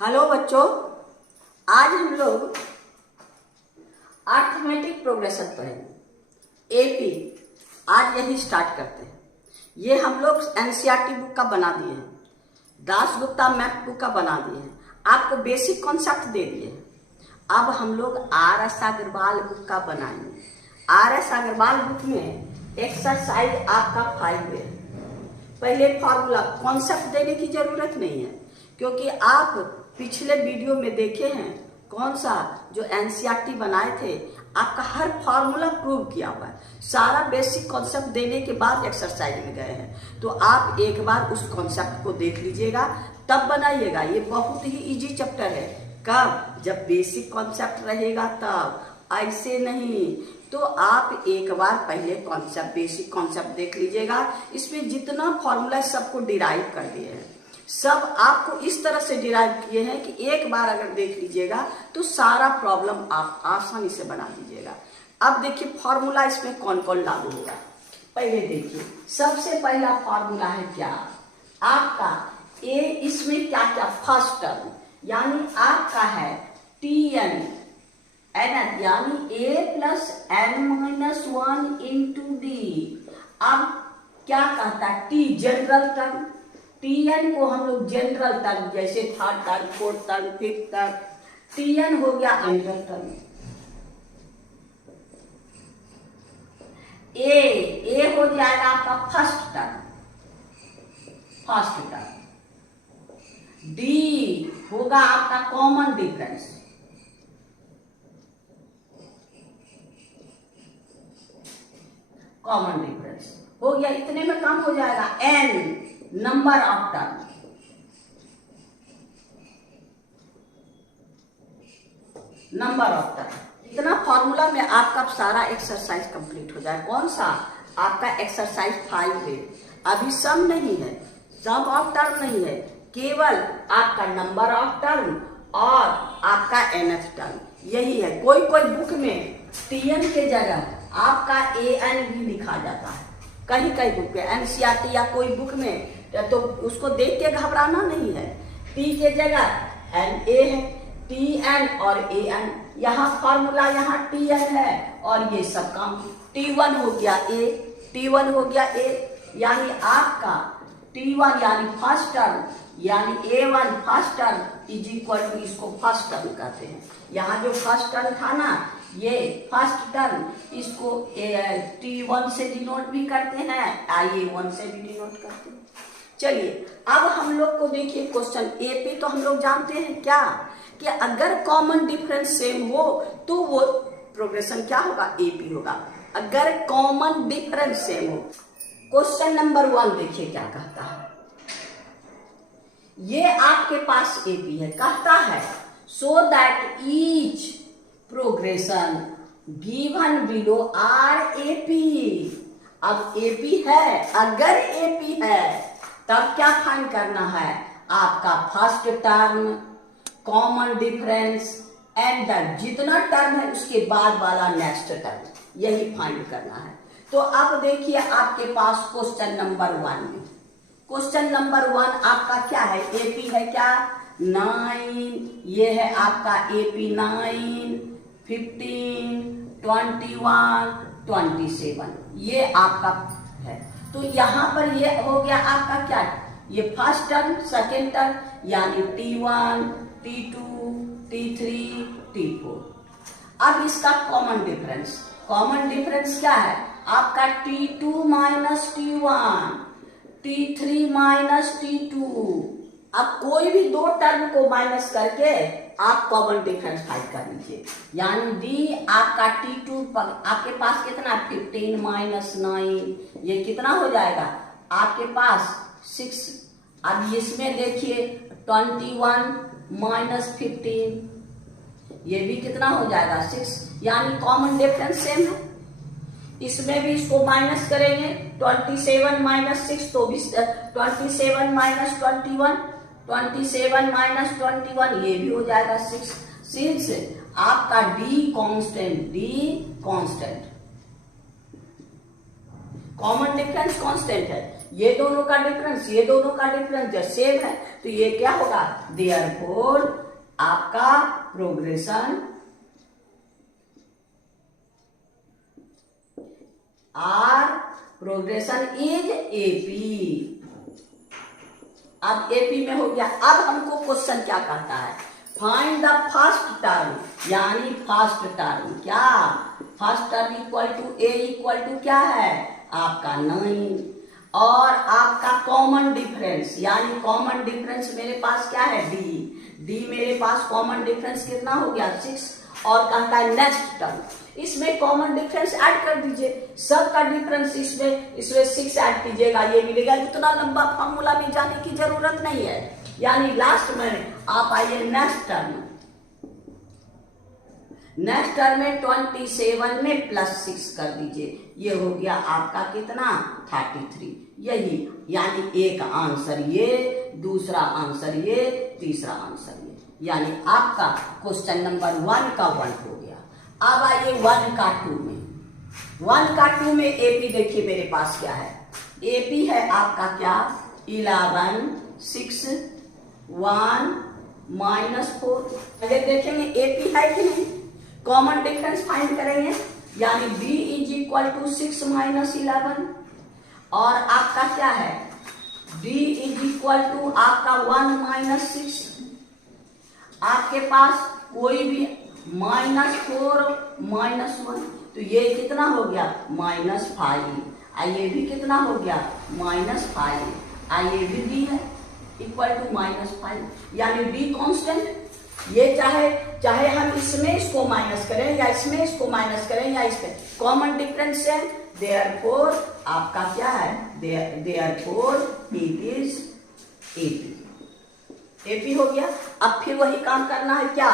Hello बच्चों, आज हम लोग अर्थमेटिक प्रोग्रेशन पढ़ेंगे। एपी आज यही स्टार्ट करते हैं। ये हम लोग एनसीईआरटी बुक का बना दिए हैं, दासगुप्ता मैथ बुक का बना दिए हैं, आपको बेसिक कॉन्सेप्ट दे दिए हैं। अब हम लोग आर.एस. अग्रवाल बुक का बनाएंगे। आर.एस. अग्रवाल बुक में एक्सरसाइज आपका 5 है। पहले फॉर्मूला कॉन्सेप्ट देने की जरूरत नहीं है, क्योंकि आप पिछले वीडियो में देखे हैं कौन सा जो एनसीईआरटी बनाए थे, आपका हर फॉर्मूला प्रूव किया हुआ है। सारा बेसिक कॉन्सेप्ट देने के बाद एक्सरसाइज में गए हैं, तो आप एक बार उस कॉन्सेप्ट को देख लीजिएगा तब बनाइएगा। ये बहुत ही इजी चैप्टर है। कब? जब बेसिक कॉन्सेप्ट रहेगा तब, ऐसे नहीं। तो आप एक बार पहले कॉन्सेप्ट, बेसिक कॉन्सेप्ट देख लीजिएगा। इसमें जितना फॉर्मूला सबको डिराइव कर दिए हैं, सब आपको इस तरह से डिराइव किए हैं कि एक बार अगर देख लीजिएगा तो सारा प्रॉब्लम आप आसानी से बना दीजिएगा। अब देखिए फॉर्मूला इसमें कौन कौन लागू होगा। पहले देखिए, सबसे पहला फॉर्मूला है क्या आपका ए। इसमें क्या क्या फर्स्ट टर्म यानी आपका है Tn, एन यानी a plus n minus 1 into d. अब क्या कहता है टी, जनरल टर्म। Tn को हम लोग जनरल टर्म, जैसे third term, fourth term, fifth term, Tn हो गया जनरल टर्म। ए हो जाएगा आपका first term, first term. D होगा आपका कॉमन डिफरेंस, कॉमन डिफरेंस हो गया। इतने में कम हो जाएगा। N number of term, number of term. इतना फॉर्मूला में आपका सारा एक्सरसाइज कंप्लीट हो जाए। कौन सा? आपका एक्सरसाइज 5 है। अभी सम नहीं है, सम ऑफ टर्म नहीं है, केवल आपका नंबर ऑफ टर्म और आपका nth टर्म, यही है। कोई कोई बुक में Tn के जगह आपका An भी लिखा जाता है, कहीं कहीं बुक में, एनसीईआरटी या कोई बुक में, तो उसको देख के घबराना नहीं है। टी के जगह एन ए है, Tn और An। यहाँ फॉर्मूला यहाँ Tn है और ये सब काम T1 हो गया ए, T1 हो गया ए, यानी आपका T1 यानी फर्स्ट टर्म यानी A1 first term is equal to, इसको फर्स्ट टर्म कहते हैं। यहाँ जो फर्स्ट टर्म था ना, ये फर्स्ट टर्म, इसको T1 से डिनोट भी करते हैं, A1 से भी डिनोट करते हैं। चलिए अब हम लोग को देखिए क्वेश्चन एपी। तो हम लोग जानते हैं क्या कि अगर कॉमन डिफरेंस सेम हो तो वो प्रोग्रेशन क्या होगा? एपी होगा, अगर कॉमन डिफरेंस सेम हो। क्वेश्चन नंबर 1 देखिए क्या कहता है। ये आपके पास एपी है, कहता है so that each progression given below are AP. अब एपी है, अगर एपी है तब क्या फाइंड करना है? आपका first term, common difference and the जितना टर्म है उसके बाद वाला नेक्स्ट टर्म, यही फाइंड करना है। तो अब देखिए आपके पास क्वेश्चन नंबर 1 में, क्वेश्चन नंबर 1 आपका क्या है? एपी है क्या? 9, ये है आपका एपी 9, 15, 21, 27, ये आपका है। तो यहाँ पर ये हो गया आपका क्या? ये फर्स्ट टर्म, सेकेंड टर्म यानी T1, T2, T3, T4। अब इसका कॉमन डिफरेंस, कॉमन डिफरेंस क्या है? आपका T2 minus T1, T3 minus T2। अब कोई भी दो टर्म को माइनस करके आप कॉमन डिफरेंस फाइंड कर लीजिए। यानी डी आपका T2 आपके पास कितना? 15 माइनस 9, ये कितना हो जाएगा आपके पास? 6। अब इसमें देखिए 21 माइनस 15, ये भी कितना हो जाएगा? 6। यानी कॉमन डिफरेंस सेम है। इसमें भी इसको माइनस करेंगे, 27 माइनस 6 तो भी 27 माइनस 21, 27 माइनस 21 ये भी हो जाएगा 6। 6 आपका D constant, D constant, common difference constant है। ये दोनों का डिफरेंस, ये दोनों का डिफरेंस जब सेम है तो ये क्या होगा, देयरफॉर आपका प्रोग्रेशन इज एपी। अब एपी में हो गया। अब हमको क्वेश्चन क्या कहता है, फाइंड द फर्स्ट टर्म, यानी फर्स्ट टर्म क्या, first term equal to A equal to क्या है आपका 9, और आपका कॉमन डिफरेंस, यानी कॉमन डिफरेंस मेरे पास क्या है डी मेरे पास कॉमन डिफरेंस कितना हो गया 6, और कहता है नेक्स्ट टर्म, इसमें कॉमन डिफरेंस ऐड कर दीजिए, सब का डिफरेंस इसमें 6 ऐड कीजिएगा, ये मिलेगा। इतना लंबा फॉर्मूला में जाने की जरूरत नहीं है, यानी लास्ट में आप आइए नेक्स्ट टर्म में 27 में +6 कर दीजिए, ये हो गया आपका कितना 33। यही यानी एक आंसर ये, दूसरा आंसर ये, तीसरा आंसर ये, यानी आपका क्वेश्चन नंबर 1 का 1 हो गया। अब आइए 1 का 2 में, 1 का 2 में एपी देखिए मेरे पास क्या है, एपी है आपका क्या 11 6 1 -4। अगर देखेंगे एपी है कि नहीं, कॉमन डिफरेंस फाइंड करेंगे, यानी b इज इक्वल टू 6 - 11, और आपका क्या है d इज इक्वल टू आपका 1 - 6, आपके पास कोई भी -4 -1, तो ये कितना हो गया -5, ये भी कितना हो गया -5, ये भी d है इक्वल टू -5, यानी d कांस्टेंट। ये चाहे हम इसमें इसको माइनस करें या इसमें इसको माइनस करें या इसमें, कॉमन डिफरेंस है, देयरफॉर आपका क्या है, देयरफॉर इट इज एपी हो गया। अब फिर वही काम करना है क्या,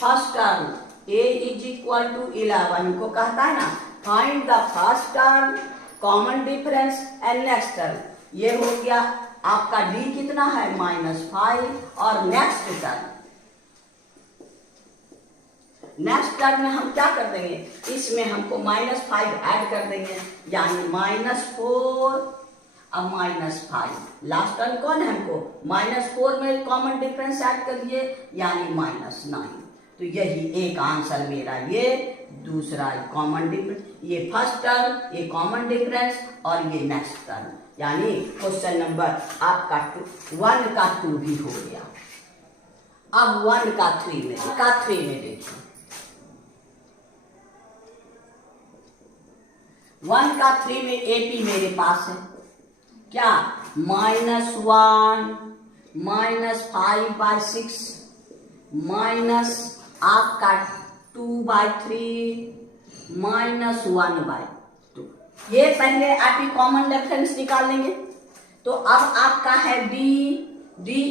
first term a is equal to 11 को कहता है ना find the first term common difference and next term, ये हो गया आपका d कितना है -5, और नेक्स्ट टर्म में हम क्या कर देंगे, इसमें हमको -5 ऐड कर देंगे, यानी -4 अब -5, लास्ट टर्म कौन है हमको -4 में कॉमन डिफरेंस ऐड कर दिए, यानी -9। तो यही एक आंसर मेरा, ये दूसरा कॉमन डिफरेंस, ये फर्स्ट टर्म, ये कॉमन डिफरेंस, और ये नेक्स्ट टर्म, यानी क्वेश्चन नंबर आपका 1 का 2 भी हो गया। अब 1 का 3 में देखिए, 1 का 3 में एपी मेरे पास है क्या -1 -5/6 माइनस आपका 2/3 -1/2, ये पहले आप ही कॉमन डिफरेंस निकाल लेंगे। तो अब आपका है d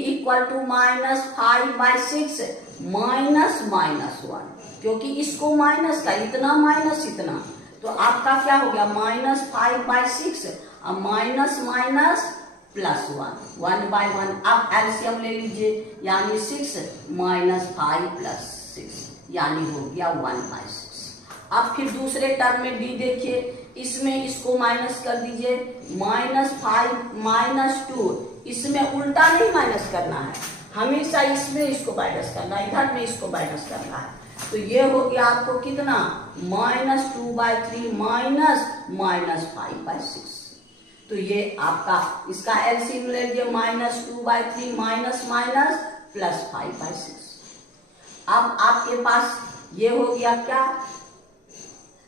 इक्वल टू -5/6 -1, क्योंकि इसको माइनस का इतना माइनस इतना, तो आपका क्या हो गया -5/6 अब माइनस +1 1/1। अब एलसीएम ले लीजिए, यानी 6 - 5 + 6 यानी हो गया 1/6। अब फिर दूसरे टर्म में डी देखिए, इसमें इसको माइनस कर दीजिए, -5 - 2, इसमें उल्टा नहीं माइनस करना है, हमेशा इसमें इसको माइनस करना है, इधर में इसको माइनस करना है। तो ये हो गया आपको कितना -2/3 -5/6। तो ये आपका इसका एलसीएम ले लीजिए, -2/3 -5/6। अब आपके पास ये हो गया क्या,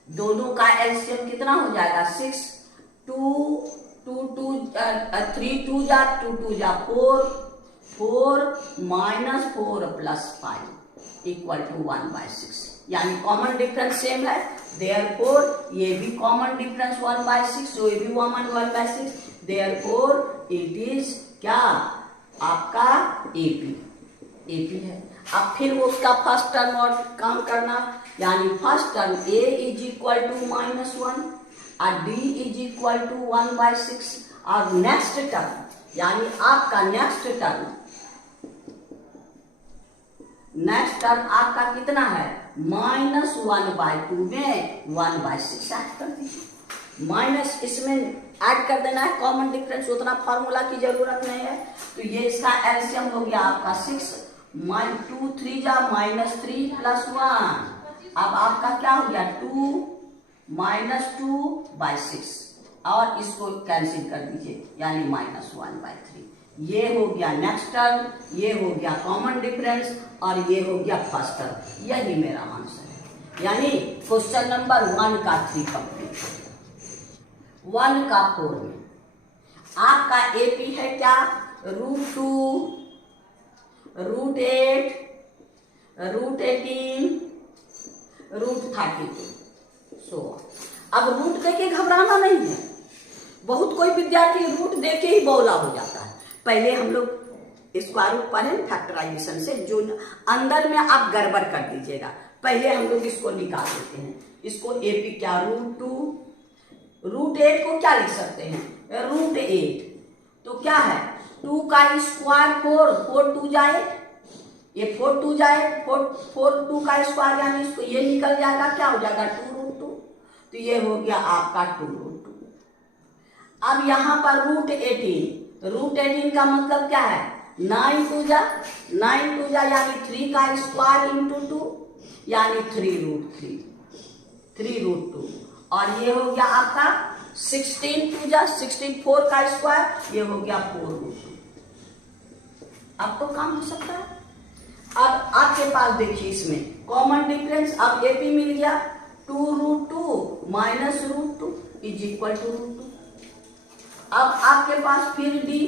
दोनों का एलसीएम कितना हो जाएगा 6 3 2 जा 4 4 -4 + 5 इक्वल टू 1/6, यानी कॉमन डिफरेंस सेम है, देयरफॉर ये भी कॉमन डिफरेंस 1/6, तो ये भी 1/6, देयरफॉर इट इज क्या आपका एपी है। अब फिर उसका फर्स्ट टर्म और काम करना, यानी first term a is equal to -1 और d इज इक्वल टू 1/6, और नेक्स्ट टर्म यानी आपका नेक्स्ट टर्म आपका कितना है -1/2 में 1/6 ऐड कर दीजिए, माइनस इसमें ऐड कर देना है कॉमन डिफरेंस, उतना फॉर्मूला की जरूरत नहीं है। तो ये इसका एलसीएम हो गया आपका 6 2 3 जा -3 + 1। अब आपका क्या हो गया 2 -2/6 और इसको कैंसिल कर दीजिए यानी -1/3। ये हो गया नेक्स्ट टर्म, ये हो गया कॉमन डिफरेंस और ये हो गया फर्स्ट टर्म। यही मेरा आंसर है, यानी क्वेश्चन नंबर 1 का 3 कंप्लीट। 1 का 4 में आपका एपी है क्या √2 √8 √18 √32। सो अब रूट देके घबराना नहीं है। बहुत कोई विद्यार्थी रूट देके ही बौला हो जाता है। पहले हम लोग स्क्वायर रूट पढ़े फैक्टराइजेशन से, जो अंदर में आप गड़बड़ कर दीजिएगा। पहले हम लोग इसको निकाल देते हैं। इसको एपी क्या √2 √8 को क्या लिख सकते हैं √8। तो क्या है 2 का स्क्वायर 4 4 2 जाए, ये 4 2 जाए, 4 2 का स्क्वायर यानी इसको ये निकल जाएगा, क्या हो जाएगा 2√2। तो ये हो गया आपका 2√2। अब यहाँ पर √18 का मतलब क्या है 9 2 जा यानी 3 का स्क्वायर इंटू 2 यानी 3√2 और ये हो गया आपका 16 2 जा 16 4 का स्क्वायर, ये हो गया 4√2। अब तो काम हो सकता है। अब आपके पास देखिए इसमें कॉमन डिफरेंस, अब एपी मिल गया 2√2 -√2 = √2। अब आपके पास फिर डी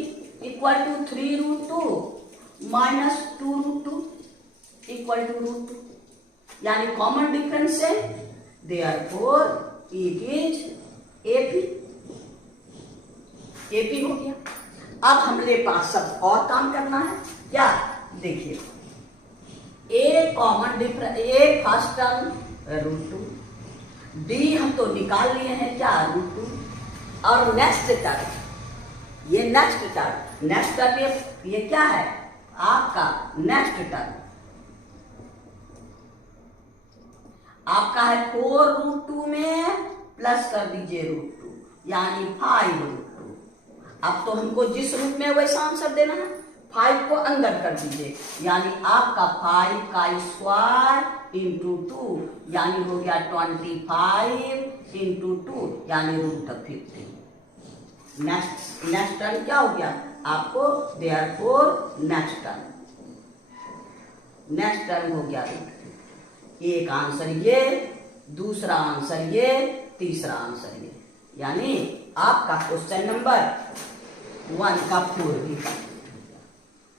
= 3√2 -2√2 = √2, यानी कॉमन डिफरेंस है, देयरफॉर इट इज एपी हो गया। अब हमारे पास सब और काम करना है क्या, देखिए ए कॉमन डिफरेंस, ए फर्स्ट टर्म √2, डी हम तो निकाल लिए हैं क्या √2, और नेक्स्ट टर्म ये नेक्स्ट टर्म ये क्या है आपका नेक्स्ट टर्म आपका है 4√2 में प्लस कर दीजिए √2 यानी 5√2। अब तो हमको जिस रूप में वैसा आंसर देना है, 5 को अंदर कर दीजिए यानी आपका 5 का स्क्वायर इंटू 2 यानी हो गया 25 इंटू 2 यानी √50। नेक्स्ट टर्म क्या हो गया आपको, देयरफॉर नेक्स्ट टर्म हो गया √2। एक आंसर ये, दूसरा आंसर ये, तीसरा आंसर ये, यानी आपका क्वेश्चन नंबर 1 का 4 भी।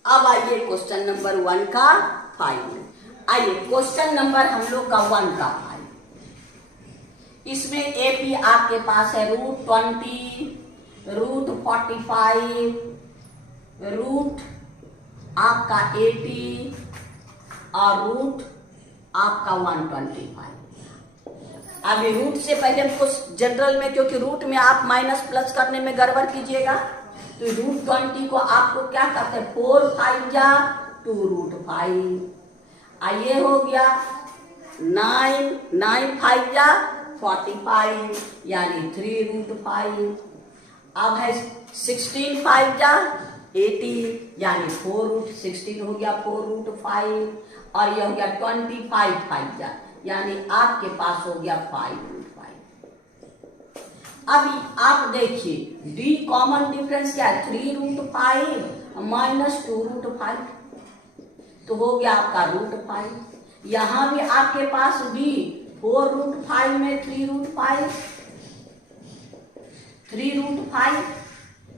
अब आइए क्वेश्चन नंबर 1 का 5। आइए क्वेश्चन नंबर हम लोग का 1 का 5। इसमें एपी आपके पास है √20 √45 रूट आपका 80 और रूट आपका 125। अभी रूट से पहले हमको जनरल में, क्योंकि रूट में आप माइनस प्लस करने में गड़बड़ कीजिएगा, तो √20 को आपको क्या करते हैं 4 5 जा 2√5। ये हो गया 9 5 जा 45 यानी 3√5। अब है 16 5 जा 80 यानी 4√16 हो गया 4√5 और यह हो गया 25 5 जा यानी आपके पास हो गया 5√5। अभी आप देखिए डी कॉमन डिफरेंस क्या है 3√5 माइनस 2√5 तो हो गया आपका √5। यहां भी आपके पास डी 4√5 में 3√5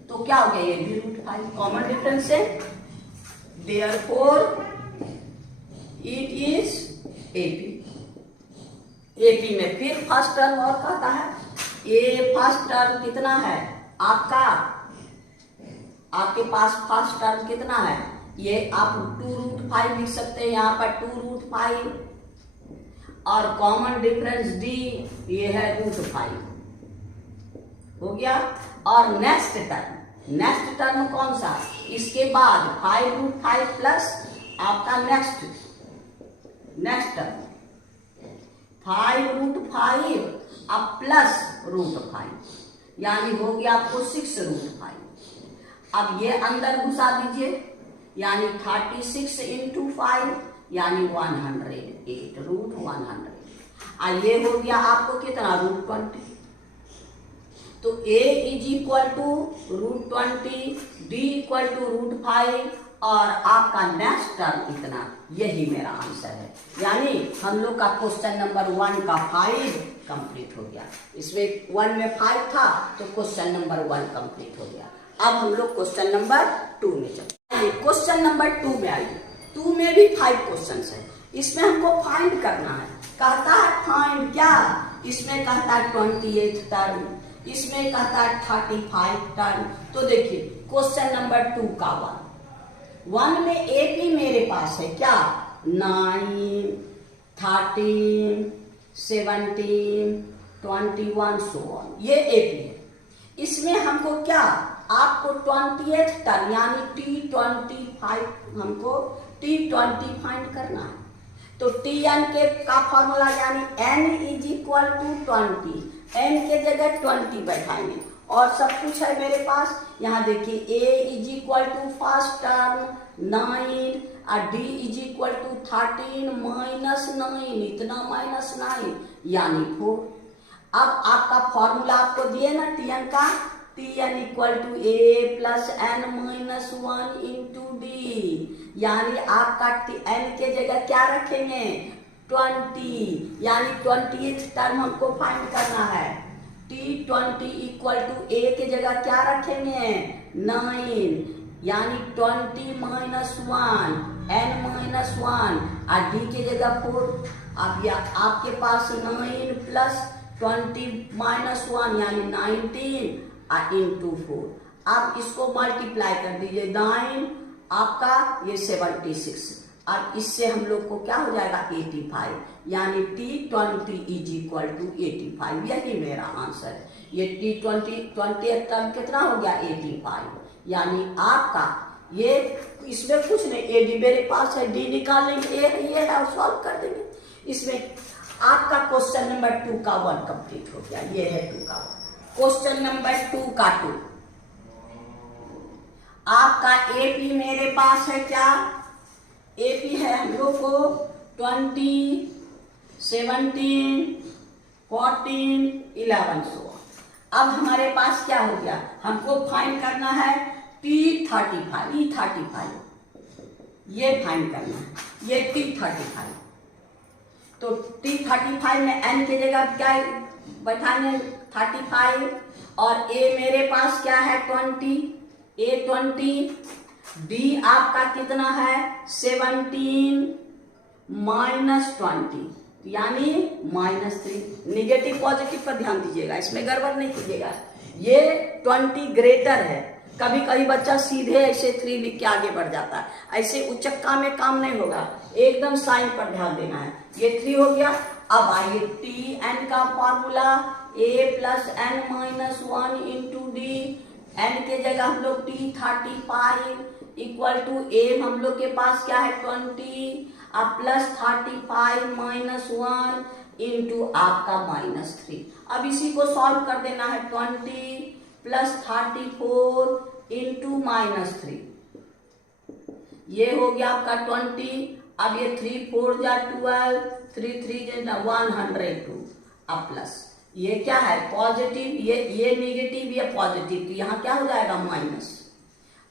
तो क्या हो गया ये भी √5 कॉमन डिफरेंस है, therefore it is AP. AP में फिर फर्स्ट टर्म और कहता है ये फर्स्ट टर्म कितना है आपके पास फर्स्ट टर्म कितना है, ये आप 2√5 लिख सकते हैं, यहाँ पर 2√5 और कॉमन डिफरेंस डी ये है √5 हो गया। और नेक्स्ट टर्म कौन सा, इसके बाद 5√5 प्लस आपका नेक्स्ट टर्म 5√5 अब प्लस √5 यानी हो गया आपको 6√5। अब ये अंदर घुसा दीजिए, यानी 36 इंटू 5 यानी 108 √100। ये हो गया आपको कितना √20। तो a is equal to √20, d equal to √5 और आपका नेक्स्ट टर्म इतना। यही मेरा आंसर है। यानी हम लोग का क्वेश्चन नंबर 1 का 5 कंप्लीट हो गया। इसमें 1 में 5 था तो क्वेश्चन नंबर 1 कंप्लीट हो गया। अब हम लोग क्वेश्चन नंबर 2 में चलते। क्वेश्चन नंबर 2 में आइए। 2 में भी 5 क्वेश्चन है। इसमें हमको फाइंड करना है। कहता है फाइंड क्या, इसमें कहता है 28th टर्म, इसमें कहता है 35 टर्म। तो देखिए क्वेश्चन नंबर 2 का 1 में एपी मेरे पास है क्या 9, 13, 17, 21 सो ऑन। ये एपी है। इसमें हमको क्या, आपको 20th टर्म यानी T25 हमको T20 फाइंड करना है। तो Tn के का फॉर्मूला यानी n is equal to 20, n के जगह 20 बैठाएंगे और सब कुछ है मेरे पास। यहाँ देखिए a is equal to first term 9 और d is equal to 13 minus 9, इतना माइनस 9 यानी 4। अब आपका फॉर्मूला आपको दिए ना Tn का, Tn equal to a plus n minus 1 into D, यानी आपका n के जगह क्या रखेंगे 20, यानी 20th टर्म हमको फाइंड करना है। T20 इक्वल टू a के जगह क्या रखेंगे 9, यानी 20 माइनस 1 n माइनस 1 और d के जगह 4। अब आपके पास 9 प्लस 20 माइनस 1 यानी 19 इंटू 4। अब इसको मल्टीप्लाई कर दीजिए 9 आपका ये 76 और इससे हम लोग को क्या हो जाएगा 85, यानी T20 इज इक्वल टू 85। यही मेरा आंसर है। ये T20 टर्म कितना हो गया 85, यानी आपका ये इसमें कुछ नहीं, एडी मेरे पास है, डी निकाल लेंगे, ये है और सॉल्व कर देंगे। इसमें आपका क्वेश्चन नंबर 2 का 1 कंप्लीट हो गया। ये है 2 का 1। क्वेश्चन नंबर 2 का 2 आपका एपी मेरे पास है क्या, एपी है हम लोग को 20, 17, 14, 11 सो। अब हमारे पास क्या हो गया, हमको फाइंड करना है T35, E35 ये फाइंड करना है, ये T35। तो T35 में n के जगह क्या बैठाएंगे 35 और a मेरे पास क्या है 20, A20, D आपका कितना है 17 माइनस 20 यानी -3। निगेटिव पॉजिटिव पर ध्यान दीजिएगा, इसमें गड़बड़ नहीं कीजिएगा। ये 20 ग्रेटर है। कभी कभी बच्चा सीधे ऐसे 3 लिख के आगे बढ़ जाता है, ऐसे उचक्का में काम नहीं होगा, एकदम साइन पर ध्यान देना है। ये 3 हो गया। अब आइए Tn का formula a plus n minus 1 into D, n के जगह हम लोग T35 इक्वल टू a हम लोग के पास क्या है 20 अब प्लस 35 माइनस 1 इंटू आपका -3। अब इसी को सॉल्व कर देना है 20 प्लस 34 इंटू -3, ये हो गया आपका 20। अब ये 3 4 जा 12, 3 3 जा 102। अब प्लस ये क्या है पॉजिटिव, ये नेगेटिव, ये पॉजिटिव, तो यहाँ क्या हो जाएगा माइनस।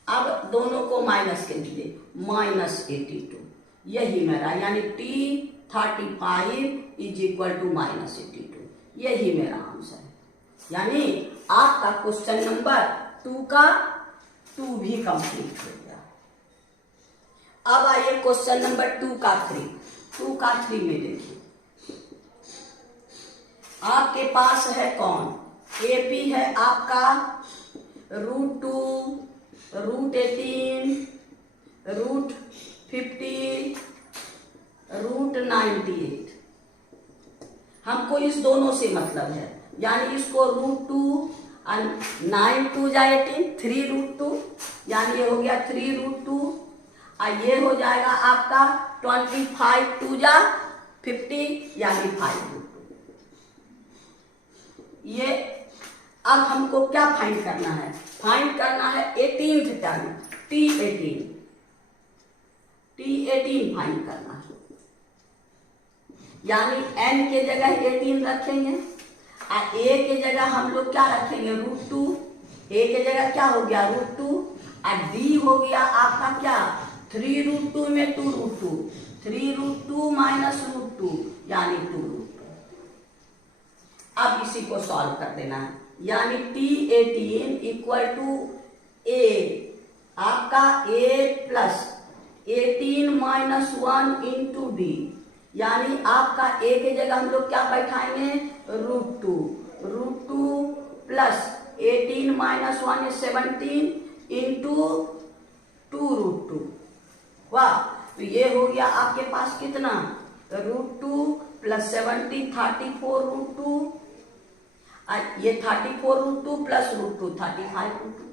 अब दोनों को माइनस के लिए -82, यही मेरा यानी T35 इज इक्वल टू -82, यही मेरा आंसर है। यानी आपका क्वेश्चन नंबर 2 का 2 भी कंप्लीट हो गया। अब आइए क्वेश्चन नंबर 2 का 3। 2 का 3 में देखिए आपके पास है कौन, एपी है आपका √2, √18, √50, √98। हमको इस दोनों से मतलब है, यानी इसको √2 और 9 2 जा 18, 3√2 यानी ये हो गया 3√2 और ये हो जाएगा आपका 25 2 जा 50 यानी 5√2। ये अब हमको क्या फाइंड करना है? फाइंड करना है 18th टर्म, T18 फाइंड करना है। यानी n के जगह 18 रखेंगे और a के जगह हम लोग क्या रखेंगे? √2। a के जगह क्या हो गया? √2 और d हो गया आपका क्या? 3√2 में 2√2, 3√2 माइनस √2 यानी 2√2। अब इसी को सॉल्व कर देना है। यानी T18 इक्वल टू a, आपका a plus 18 minus 1 into D. यानी आपका a के जगह हम लोग क्या बैठाएंगे? √2 प्लस 18 माइनस 1 is 17 इंटू 2√2। वाह, तो ये हो गया आपके पास कितना? √2 प्लस 70 34√2, ये 34√2 प्लस √2 35√2।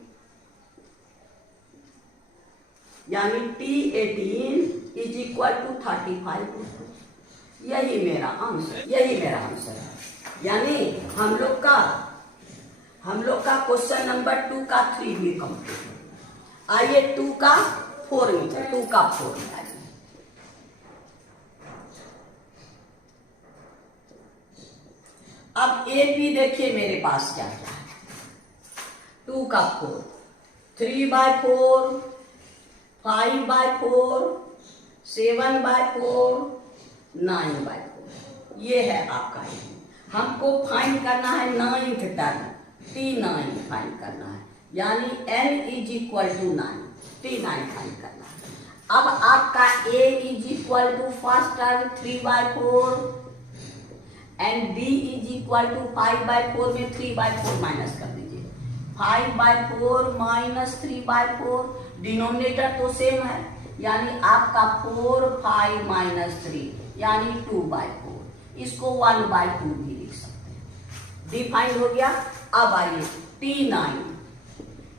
यानी T18 इज इक्वल टू 35√2। यही मेरा आंसर है। यानी हम लोग का क्वेश्चन नंबर 2 का 3 भी कंप्लीट हो। आइए 2 का 4 में आइए। अब ए पी देखिए मेरे पास क्या क्या है। 2 का 4, 3/4, 5/4, 7/4, 9/4। ये है आपका। हमको फाइंड करना है 9th टर्म, T9 फाइंड करना है। यानी n is equal to 9, T9 find करना है। अब आपका a is equal to first term 3/4 and d is equal to 5/4 में 3/4 माइनस कर दीजिए। 5/4 माइनस 3/4, डिनोमिनेटर तो सेम है। यानी आपका 4, 5 माइनस 3 यानी 2/4। इसको 1/2 भी लिख सकते हैं। डी फाइंड हो गया। अब आइए T9,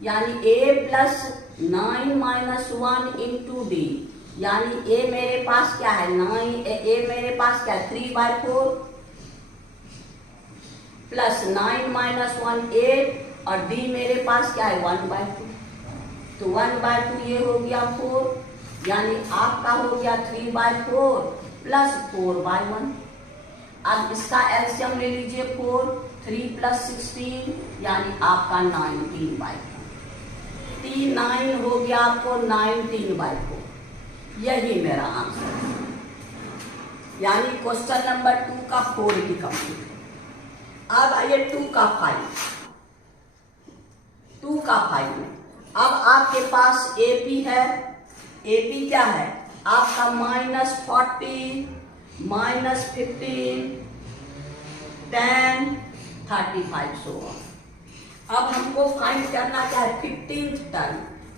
यानी a plus 9 minus 1 into D. यानी a मेरे पास क्या है? 9, a मेरे पास क्या है? 3/4 प्लस 9 माइनस 1 8 और d मेरे पास क्या है? 1/2। तो 1/2 ये हो गया 4। यानी आपका हो गया 3/4 प्लस 4/1। अब इसका एलसीएम ले लीजिए 4, 3 प्लस 16 यानी आपका 19/4। T9 हो गया आपको 19/4। यही मेरा आंसर है। यानी क्वेश्चन नंबर 2 का 4 भी कंप्लीट। अब आइए 2 का 5। 2 का 5 में अब आपके पास एपी है। एपी क्या है? आपका -40, -15, 10, 35 सो ऑन। अब हमको फाइंड करना क्या है? 15th टर्म,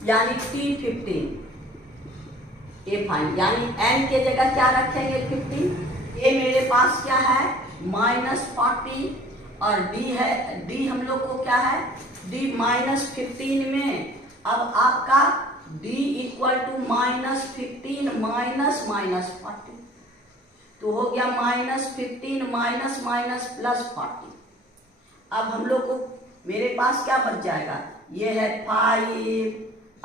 यानी T15 ए फाइंड। यानी n के जगह क्या रखेंगे? 15। ए मेरे पास क्या है? -40 और d है, d हम लोग को क्या है? d -15 में अब आपका d इक्वल टू -15 माइनस -40। तो हो गया -15 माइनस माइनस प्लस 40। अब हम लोग को मेरे पास क्या बच जाएगा? ये है 5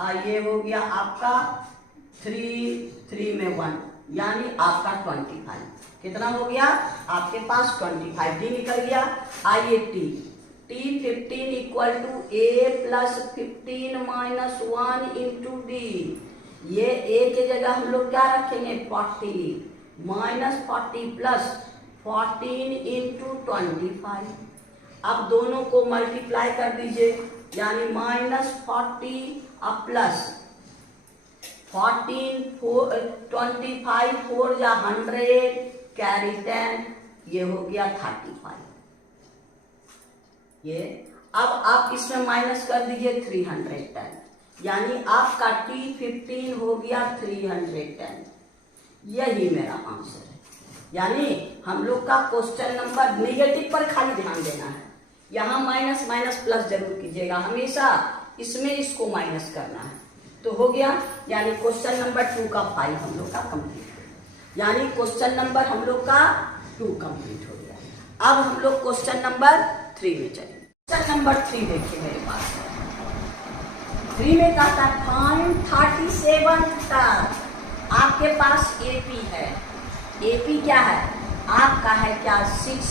और ये हो गया आपका 3 में 1 यानी आपका 25। कितना हो गया आपके पास? 25। डी निकल गया। आइए T15 equal to a plus 15 minus 1 into D. ये a के जगह हम लोग क्या रखेंगे? 40 माइनस 40 प्लस 14 इंटू 25। अब दोनों को मल्टीप्लाई कर दीजिए। यानी -40 और प्लस 14, 25, 4 या 100 कैरी 10, ये हो गया 35। ये अब आप इसमें माइनस कर दीजिए 310। यानी आपका T15 हो गया 310। यही मेरा आंसर है। यानी हम लोग का क्वेश्चन नंबर नेगेटिव पर खाली ध्यान देना है। यहाँ माइनस माइनस प्लस जरूर कीजिएगा हमेशा। इसमें इसको माइनस करना है। तो हो गया। यानी क्वेश्चन नंबर 2 का 5 हम लोग का कंप्लीट। यानी क्वेश्चन नंबर हम लोग का 2 कंप्लीट हो गया। अब हम लोग क्वेश्चन नंबर 3 में चलेंगे। क्वेश्चन नंबर 3 देखिए मेरे पास 3 में कहता है फाइंड 37 टर्म। आपके पास एपी है। एपी क्या है आपका है क्या 6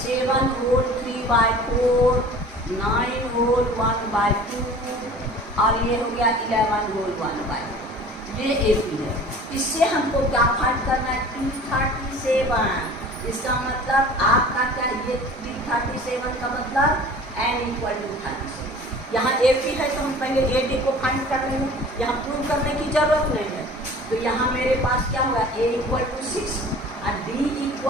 7 होल 3/4 9 होल 1/2 और ये हो गया 11 होल 1/2। ये एपी है। इससे हमको क्या फाइंड करना है 237। इसका मतलब आपका क्या ये 337 का मतलब n = 37। यहाँ एपी है तो हम पहले एडी को फाइंड कर लेंगे। यहाँ प्रूव करने की जरूरत नहीं है। तो यहाँ मेरे पास क्या हुआ a = 6 और d =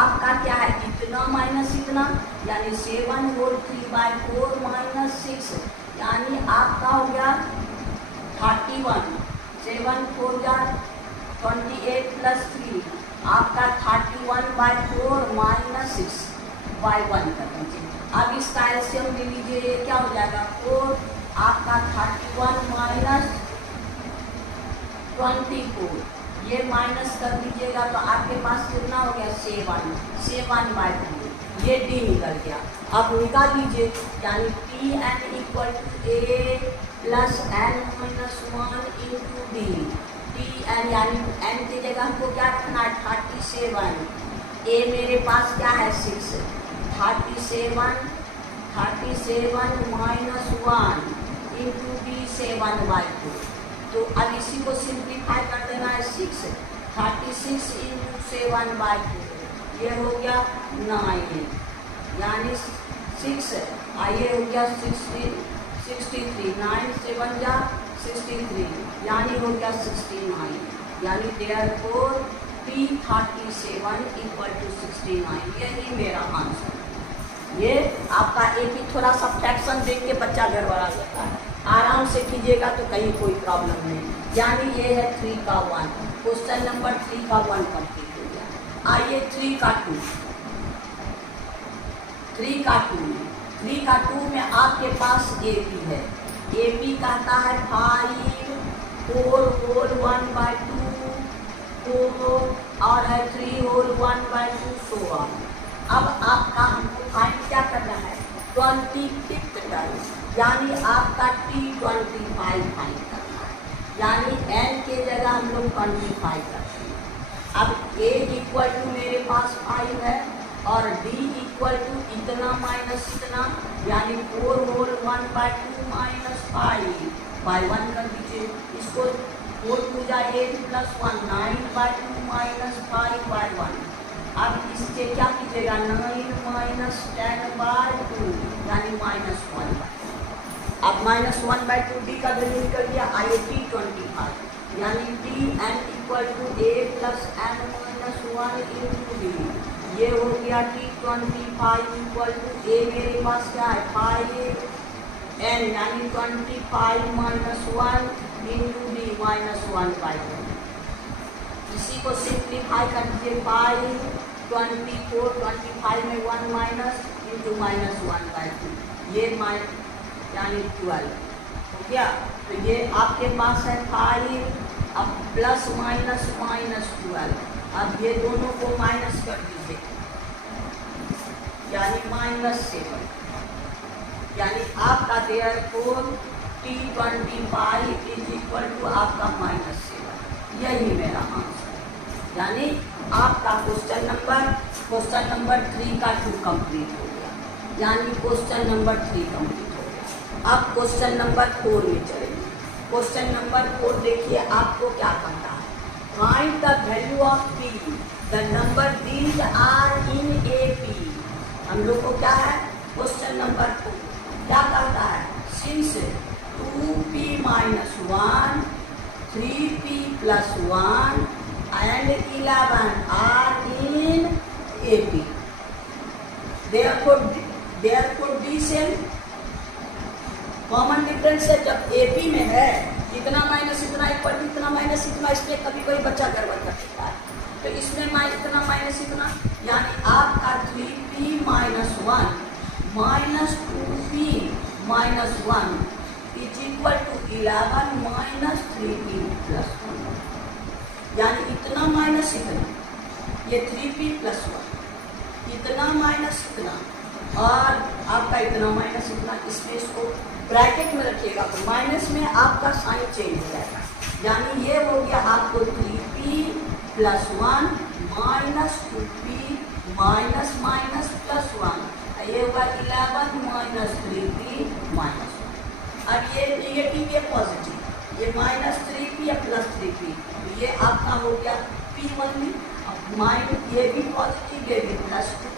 आपका क्या है इतना माइनस इतना यानी 7 होल 3/4 माइनस 6 यानी आपका हो गया 31। 7 4 जा 28 प्लस 3 आपका 31/4 माइनस 6/1 कर दीजिए। अब इसका एलसीएम ले लीजिए। ये क्या हो जाएगा 4 आपका 31 माइनस 24 ये माइनस कर दीजिएगा तो आपके पास कितना हो गया 7/2 ये डी निकल गया। अब निकाल लीजिए यानी Pn = a plus n minus 1 into D. Pn यानी n की जगह हमको क्या रखना है 37। a मेरे पास क्या है 6 37 माइनस 1 इंटू डी 7/2। तो अब इसी को सिंप्लीफाई कर देना है 6 36 इंटू 7/2 ये हो गया 9 यानी 6 ये हो गया 63 9 7 जा 63 यानी हो गया 69 यानी देयरफॉर P37 = 69। यही मेरा आंसर। ये आपका एक ही थोड़ा सा फ्रैक्शन देख के बच्चा गड़बड़ा जाता है। आराम से कीजिएगा तो कहीं कोई प्रॉब्लम नहीं। यानी ये है 3 का 1। क्वेश्चन नंबर 3 का 1 कंप्लीट हो गया। आइए 3 का 2 में आपके पास एपी है। एपी कहता है 5 4 होल 1/2 4 और है 3 होल 1/2 सो ऑन। अब आपका हमको फाइंड क्या करना है 25th टर्म यानी आपका T25 फाइंड करना है। यानी n के जगह हम लोग 25 करते हैं। अब a = मेरे पास 5 है और d = इतना माइनस इतना यानी 4 होल 1/2 माइनस 5/1 कर दीजिए। इसको 4 2 जा 8 प्लस 1 9/2 माइनस 5/1। अब इससे क्या कीजिएगा 9 माइनस 10/2 यानी -1/2। अब -1/2 डी का वैल्यू निकल गया आइए T25 यानी Tn = a plus n minus 1 into D. ये हो गया T25 = a मेरे पास क्या है 5n यानी 25 माइनस 1 इंटू डी -1/2। इसी को सिंप्लीफाई कर दीजिए 5 24 25 में 1 माइनस इंटू -1/2 ये यानी 12 हो गया। तो ये आपके पास है 5 अब प्लस माइनस -12। अब ये दोनों को माइनस कर दीजिए यानी -7 यानी आपका देयरफॉर T25 = आपका -7। यही मेरा आंसर। यानी आपका क्वेश्चन नंबर 3 का 2 कंप्लीट हो गया। यानी क्वेश्चन नंबर 3 कंप्लीट हो गया। अब क्वेश्चन नंबर 4 में चलेंगे। क्वेश्चन नंबर 4 देखिए आपको क्या करना है find the value of P the number these are in AP। हम लोग को क्या है क्वेश्चन नंबर 4 क्या करता है since 2P - 1 3P + 1 and 11 are in AP therefore D से कॉमन डिफरेंस है जब AP में है इतना माइनस इतना इतना माइनस इतना इसमें कभी कोई बच्चा गड़बड़ कर सकता है। तो इसमें इतना माइनस इतना यानी आपका 3P - 1 minus 2P - 1 = 11 minus 3P + 1 यानी इतना माइनस इतना ये 3P + 1 इतना माइनस इतना और आपका इतना माइनस इतना, इसमें इसको ब्रैकेट में रखिएगा तो माइनस में आपका साइन चेंज हो जाएगा, यानी ये हो गया आपको 3p plus 1 minus 2p minus minus plus 1, ये होगा 11 माइनस 3p माइनस 1। अब ये नेगेटिव ये पॉजिटिव, ये माइनस 3p या प्लस 3p, तो ये आपका हो गया p1 में, अब माइनस ये भी पॉजिटिव ये भी प्लस 2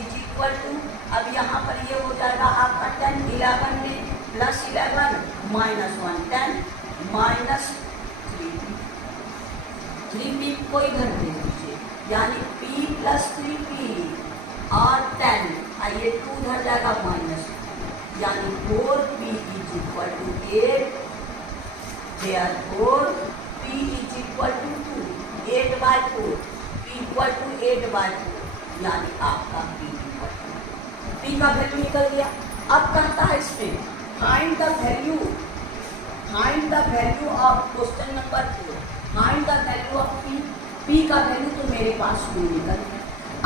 इज इक्वल टू, अब यहाँ पर ये हो जाएगा आपका 10, 11 में प्लस 11 माइनस 1 10 माइनस 3p को इधर दे दीजिए, यानी p प्लस 3p और 10, आइए 2 उधर जाएगा माइनस, यानी 4p is equal to 8, therefore p is equal to 2, 8/4, p equal to 8/4, यानी आपका p का वैल्यू निकल गया। अब कहता है इसमें find the value of question number 4, find the value of p का वैल्यू तो मेरे पास 2 निकल गया।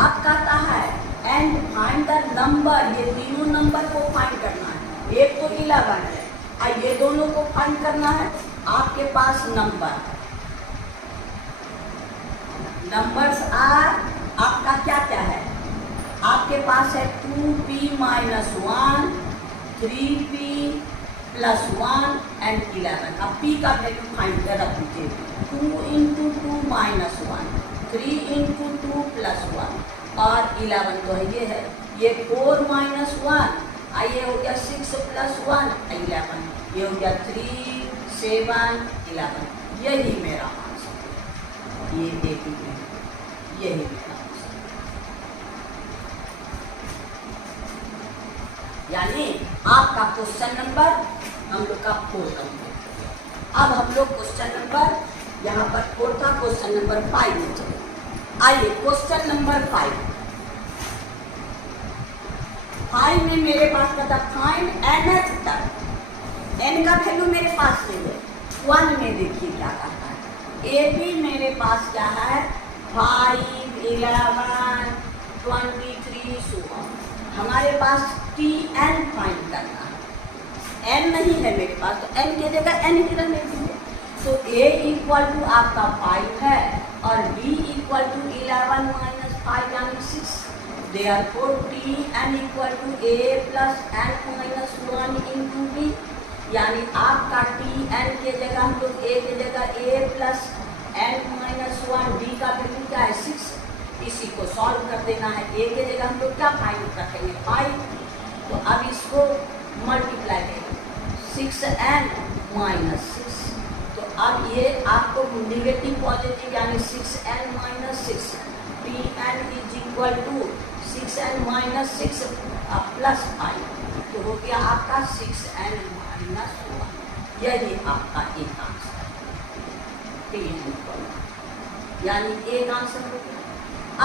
अब कहता है एंड फाइंड द नंबर, ये तीनों नंबर को फाइंड करना है, एक तो 11 है और ये दोनों को फाइंड करना है। आपके पास नंबर्स आर आपका क्या क्या है, आपके पास है 2p minus 1, 3p plus 1 and 11। अब p का वैल्यू फाइंड कर रख लीजिए, 2 इंटू 2 माइनस 1, 3 इंटू 2 प्लस 1 और 11 तो है, ये 4 माइनस 1, ये हो गया 6 प्लस 1 11, ये हो गया 3 7 11, यही मेरा आंसर, ये देखिए यही मेरा आंसर, यानी आपका क्वेश्चन नंबर हम लोग का 4 कंप्लीट। अब हम लोग क्वेश्चन नंबर यहाँ पर 4 था, क्वेश्चन नंबर 5 में चले। आइए क्वेश्चन नंबर 5 में मेरे पास कहता फाइंड nth टर्म, n का वैल्यू मेरे पास नहीं है, 1 में देखिए क्या कहता है, AP मेरे पास क्या है 5 11 23 16, हमारे पास Tn फाइंड करना है, n नहीं है मेरे पास तो n की जगह n किधर ले दीजिए, तो a इक्वल टू आपका 5 है और b इक्वल टू 11 माइनस 5 यानी 6, therefore Tn equal to a plus n minus 1 into b, यानी आपका Tn के जगह हम लोग a के जगह a plus n minus 1, b का वैल्यू क्या है 6, इसी को सॉल्व कर देना है, a के जगह हम लोग क्या फाइंड रखेंगे 5, तो अब इसको मल्टीप्लाई करेंगे 6n माइनस 6, तो अब ये आपको निगेटिव पॉजिटिव यानी 6n minus 6, Tn is equal to 6n minus 6 plus 5, तो हो गया आपका 6n माइनस 1, यही आपका एक आंसर Tn, यानी एक आंसर हो गया।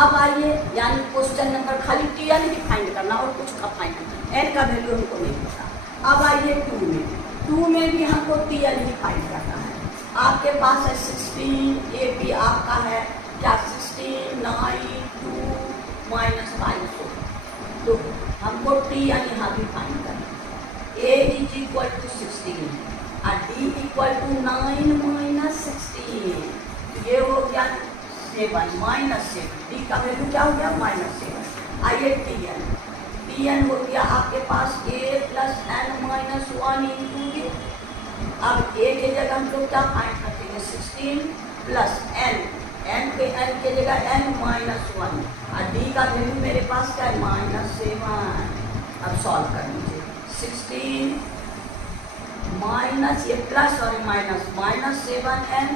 अब आइए यानी क्वेश्चन नंबर खाली Tn ही फाइंड करना और कुछ का फाइंड करना, n का वैल्यू हमको नहीं पता। अब आइए 2 में भी हमको Tn ही फाइंड करना है, आपके पास है 16, AP आपका है क्या 16 9 2 माइनस 5, तो हमको Tn यहाँ भी फाइंड करना है, a इज इक्वल टू 16 और d इक्वल टू 9 माइनस 16, ये हो गया 7 माइनस 7, d का वैल्यू क्या हो गया -7। आइए Tn हो गया आपके पास a plus n minus 1 into d, अब a के जगह हम लोग क्या फाइंड रखेंगे 16 प्लस n के जगह n माइनस 1 और d का वैल्यू मेरे पास क्या है -7। अब सॉल्व कर लीजिए 16 माइनस ये प्लस और माइनस 7n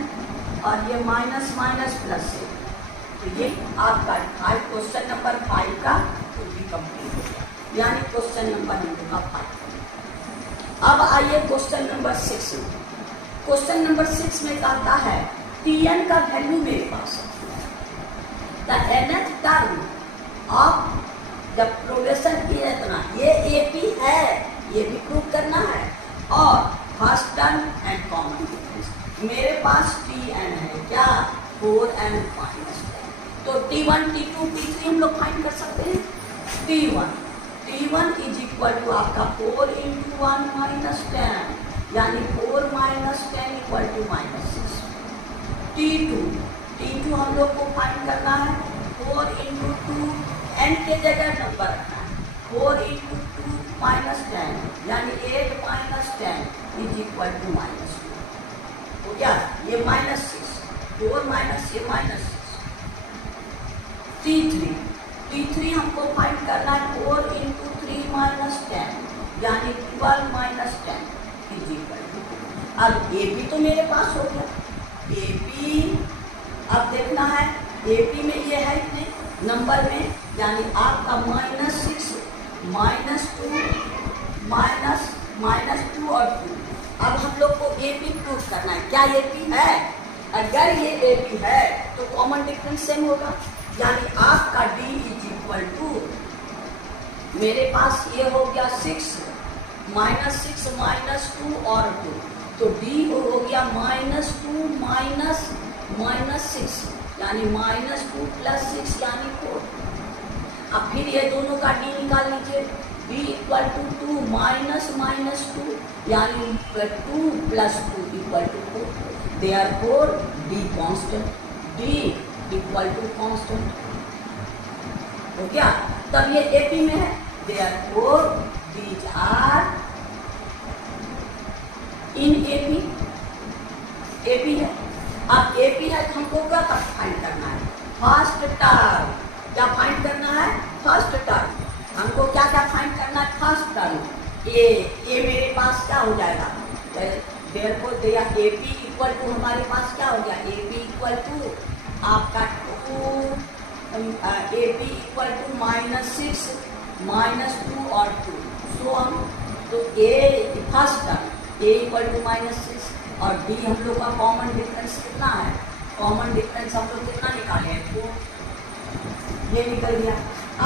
और ये माइनस माइनस प्लस 7, तो ये आपका क्वेश्चन नंबर 5 का भी कंप्लीट हो गया, यानी क्वेश्चन नंबर का 5। अब आइए क्वेश्चन नंबर 6 में, क्वेश्चन नंबर 6 में कहता है Tn का वैल्यू मेरे पास है, the nth term of the progression की इतना, ये AP है, ये भी प्रूव करना है, और first term and common difference, मेरे पास Tn है क्या 4n माइनस 10, तो T1 T2 T3 हम लोग फाइंड कर सकते हैं, T1 T1 is equal to आपका 4 इंटू 1 माइनस 10, यानी 4 माइनस 10 इक्वल टू -6। T2 हम लोग को फाइंड करना है, 4 इंटू 2, n के जगह नंबर रखना है, 4 इंटू 2 माइनस 10, यानी 8 माइनस 10 इज इक्वल टू -2। हो गया, ये -6, 4 माइनस ये -6। T3 हमको फाइंड करना है, 4 इंटू 3 माइनस 10, यानी 12 माइनस 10 इज इक्वल टू। अब ए बी तो मेरे पास हो गया, ए बी अब देखना है, ए बी में ये है इतने नंबर में, यानी आपका -6 -2 और 2। अब हम लोग को ए बी प्रूव करना है, क्या ए बी है? अगर ये ए बी है तो कॉमन डिफरेंस सेम होगा, यानी आपका D इज इक्वल टू, मेरे पास ये हो गया 6 -2 और 2, तो D हो गया -2 माइनस 6, यानी -2 प्लस 6 यानी 4। अब फिर ये दोनों का D निकाल लीजिए, D इक्वल टू 2 माइनस 2, यानी 2 plus 2 equal to 4। Therefore D constant, D equal to constant हो गया। तब ये एपी में है, therefore these are in AP, AP है। अब एपी है तो हमको क्या फाइंड करना है? First term. क्या फाइंड करना है? First term. हमको क्या क्या फाइंड करना है? First term. ये मेरे पास क्या हो जाएगा? देयरफॉर दिया एपी इक्वल टू, हमारे पास क्या हो गया? एपी इक्वल टू आपका 2, AP इक्वल टू -6 -2 और 2, सो हम तो A first term A equal to -6 और D हम लोग का कॉमन डिफरेंस कितना है? कॉमन डिफरेंस हम लोग कितना निकाले हैं? 4, ये निकल गया।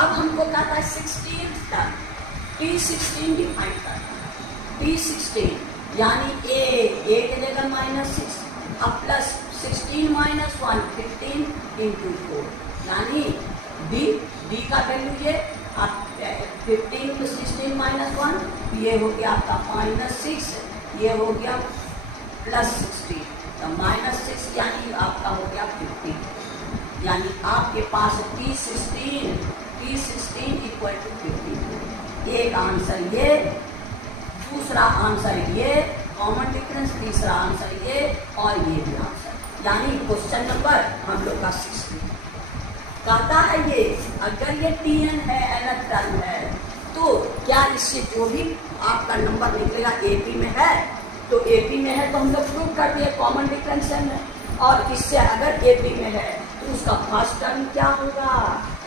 अब हमको क्या था? 16 टर्म, T16 डिफाइन करना है। T16 यानी A के जगह -6, अब प्लस 16 माइनस 1 15 इंटू 4, यानी D का वैल्यू ये आप 15 प्लस 16 माइनस 1, ये हो गया आपका -6, ये हो गया प्लस 16, तो -6 यानी आपका हो गया 15, यानी आपके पास T16 इक्वल टू 15। एक आंसर ये, दूसरा आंसर ये, कॉमन डिफरेंस, तीसरा आंसर ये और ये भी आंसर, यानी क्वेश्चन नंबर हम लोग का 16 कहता है ये अगर ये Tn है, nth टर्म है, तो क्या इससे जो भी आपका नंबर निकलेगा एपी में है, तो एपी में है तो हम लोग प्रूव कर दिए कॉमन डिफरेंस है, और इससे अगर एपी में है तो उसका फर्स्ट टर्म क्या होगा,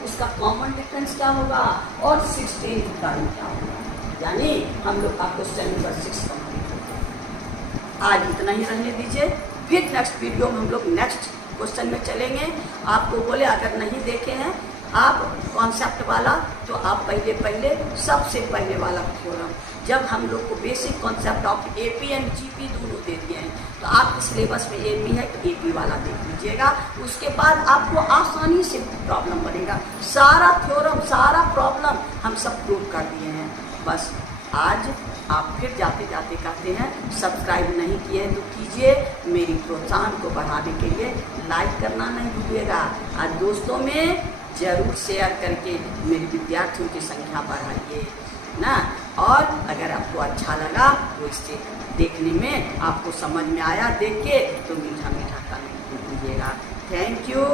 उसका कॉमन डिफरेंस क्या होगा और 16th टर्म क्या होगा, यानी हम लोग का क्वेश्चन नंबर 6 कंप्लीट होगा। आज इतना ही रहने दीजिए, फिर नेक्स्ट वीडियो में हम लोग नेक्स्ट क्वेश्चन में चलेंगे। आपको बोले अगर नहीं देखे हैं आप कॉन्सेप्ट वाला, तो आप पहले सबसे पहले वाला थ्योरम, जब हम लोग को basic concept of AP and GP दोनों दे दिए हैं, तो आपके सिलेबस में एपी है तो एपी वाला देख लीजिएगा, उसके बाद आपको आसानी से प्रॉब्लम बनेगा। सारा थ्योरम, सारा प्रॉब्लम हम सब प्रूव कर दिए हैं। बस आज आप फिर जाते जाते कहते हैं सब्सक्राइब नहीं किए हैं तो कीजिए, मेरी प्रोत्साहन को बढ़ाने के लिए लाइक करना नहीं भूलिएगा, और दोस्तों में जरूर शेयर करके मेरे विद्यार्थियों की संख्या बढ़ाइए ना। और अगर आपको अच्छा लगा तो इससे देखने में आपको समझ में आया, देख के तो मीठा मीठा कमेंट कीजिएगा। Thank you.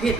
फिर